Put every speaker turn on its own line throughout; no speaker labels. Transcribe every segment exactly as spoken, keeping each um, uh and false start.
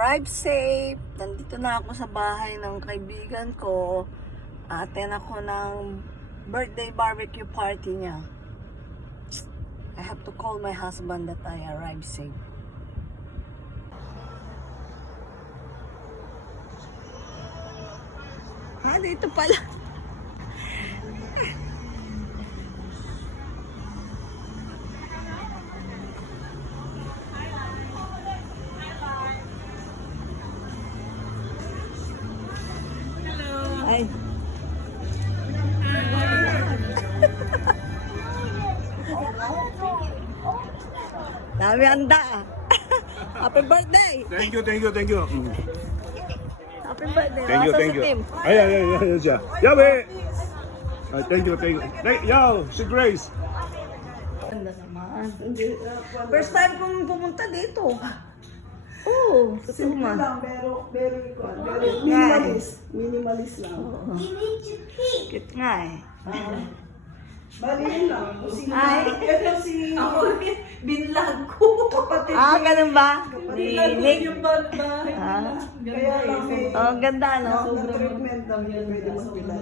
Arrive safe. Nandito na ako sa bahay ng kaibigan ko. Attend ako ng birthday barbecue party niya. I have to call my husband that I arrived safe. Ha, dito pala. Ay. Dami handa. Happy birthday.
Thank you, thank you, thank you.
Happy birthday.
Thank you,
Nasa
thank
si
you.
Tim.
Ay, ay, ay, ay, ay, siya. Yabe! Ay, thank you, thank you. Thank, yo, si Grace.
Ganda naman. First time kong pumunta dito. Oo, sa
Simple
Tuma.
lang, pero very, very minimalist. Minimalist lang.
Cute nga eh.
Uh, bali yun lang. Si,
Ay.
ito si...
Binlag ko.
Kapatid
Ah,
ni-
ganun ba?
Binlag ko
Nick?
yung ba- ba-
Ah.
Kaya lang may...
Oh, ganda no?
Na treatment lang yun, pwede magbilag.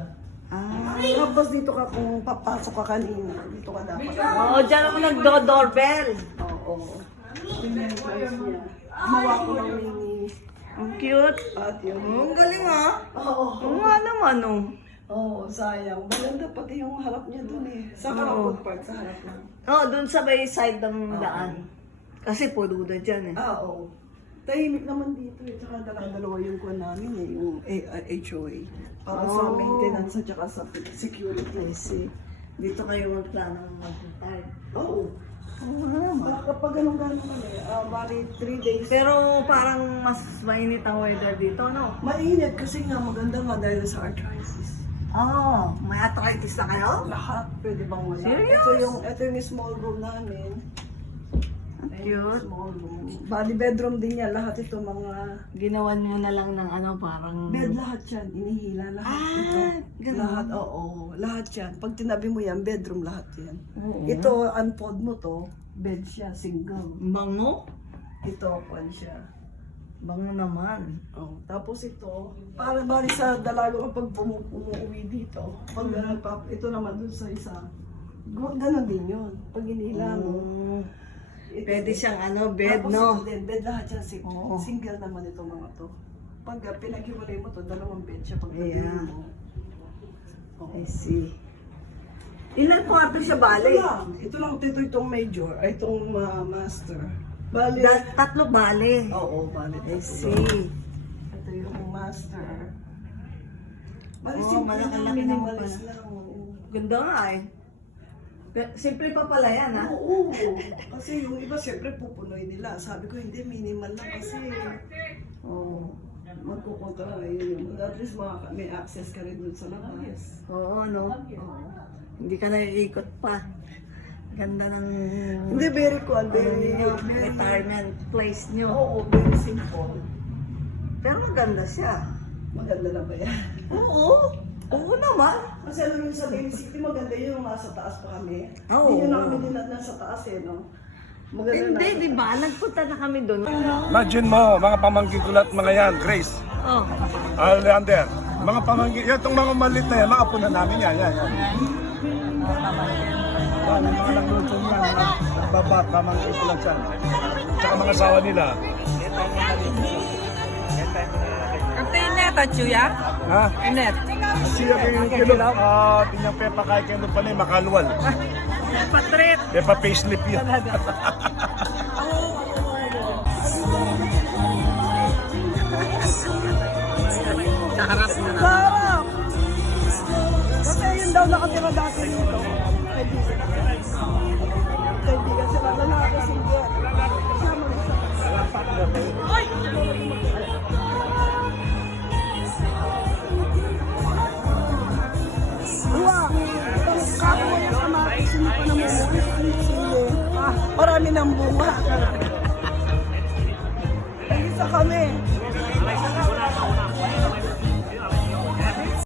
Ah.
Tapos dito ka kung papasok ka kanina, dito ka dapat.
Oo, dyan ako nagdo-doorbell.
Oo. Tingnan yung price niya. Gumawa ko ng mini
Ang cute.
at yun.
Oh, ang galing ah.
Oo.
Oo nga naman oh.
Oo, sayang. Maganda pati yung harap niya dun eh. Sa harap
Oo.
food part, sa harap lang.
Oo, dun sa may side ng daan. Kasi puno na dyan eh.
Ah, oo. Tahimik naman dito eh. Tsaka dalawa yung kuha namin eh, yung A- uh, H O A. Para sa
Oh.
maintenance at tsaka sa security.
I see. Dito kayo magplano ng mag-retire.
Oo.
Oo nga naman.
Baka kapag ganun ganun kami, ah, bali three days.
Pero parang mas mainit ang weather dito, no?
Mainit kasi nga maganda nga dahil sa arthritis.
Oo, oh, may arthritis na kayo?
Lahat pwede bang wala.
Serious?
Ito yung, ito yung small room namin.
Ang cute.
Small room. Bali bedroom din yan. Lahat ito mga
Ginawan mo na lang ng ano, parang...
bed lahat yan. Inihila lahat.
Ah,
ito.
ganun.
Lahat, oo. Lahat yan. Pag tinabi mo yan, bedroom lahat yan.
Oo.
Ito, unfold mo to, bed siya, single.
Bango?
Ito, kwan siya.
Bango naman.
Oh, tapos ito, para bali sa dalaga kapag pumu- umuwi dito, pag mm. pap, ito naman dun sa isa, gu- ganon din yun. Pag inihila mo,
Oo.
ito,
Pwede siyang ano, bed,
tapos
no?
ito din, bed lahat yan, sing-
Oo.
single naman ito mga to. Pag uh, pinaghiwalay mo to, dalawang bed siya pag
Yeah.
tabihin mo. Oh.
I see. Ilan kwarto siya
Ito
bali?
lang, ito lang, ito itong major, ay itong uh, master. Bali,
Da- tatlo bali.
oo, bali.
I
ito.
see.
Ito yung master. Bali,
Oo,
simple
malaki-laki
lang,
naman
minimalist
pala.
lang. oo.
Ganda nga eh. Ga- Simple pa pala yan ha?
Oo, oo. Kasi yung iba siyempre pupunoy nila. Sabi ko hindi, minimal lang kasi
Oo.
magkukontra na yun. At least maka, may access ka rin dun sa labas.
Oo, no?
Oo.
Hindi ka naiikot pa. Ganda ng
Hindi, very cool. Very,
ano,
very,
retirement place nyo.
Oo, very simple.
Pero maganda siya.
Maganda na ba yan?
Oo. Oo naman.
Kasi alam yun sa Daly City, maganda yun yung nasa taas pa kami.
Oo.
Hindi yun na kami din nasa taas eh, no? Maganda
Hindi,
na.
di ba? Nagpunta na kami doon.
Imagine mo, mga pamangkin ko lahat mga yan, Grace,
Oh.
uh, Leander. Mga pamangkin, yan itong mga malit na yan, mga apo na namin yan, yan, yan. Yan, yung mga nagluto lang, mga babat, pamangkin ko lang siya. Tsaka mga asawa nila.
Ante net at chuya?
Ha?
Net.
Siya yung kilo, ah, tinyang pepa kay kendo pa na makalwal.
Patret.
Pepa payslip yun.
Kaharap na na.
Sarap! Kasi yun daw nakatira dati dito. Kaibigan. Kaibigan sila na nakakasinggan. Kasama mo siya. Uwa! Itong kako mo yung kamatis, hindi pa namumuhay. Sige. Ah, marami ng bunga. Isa kami.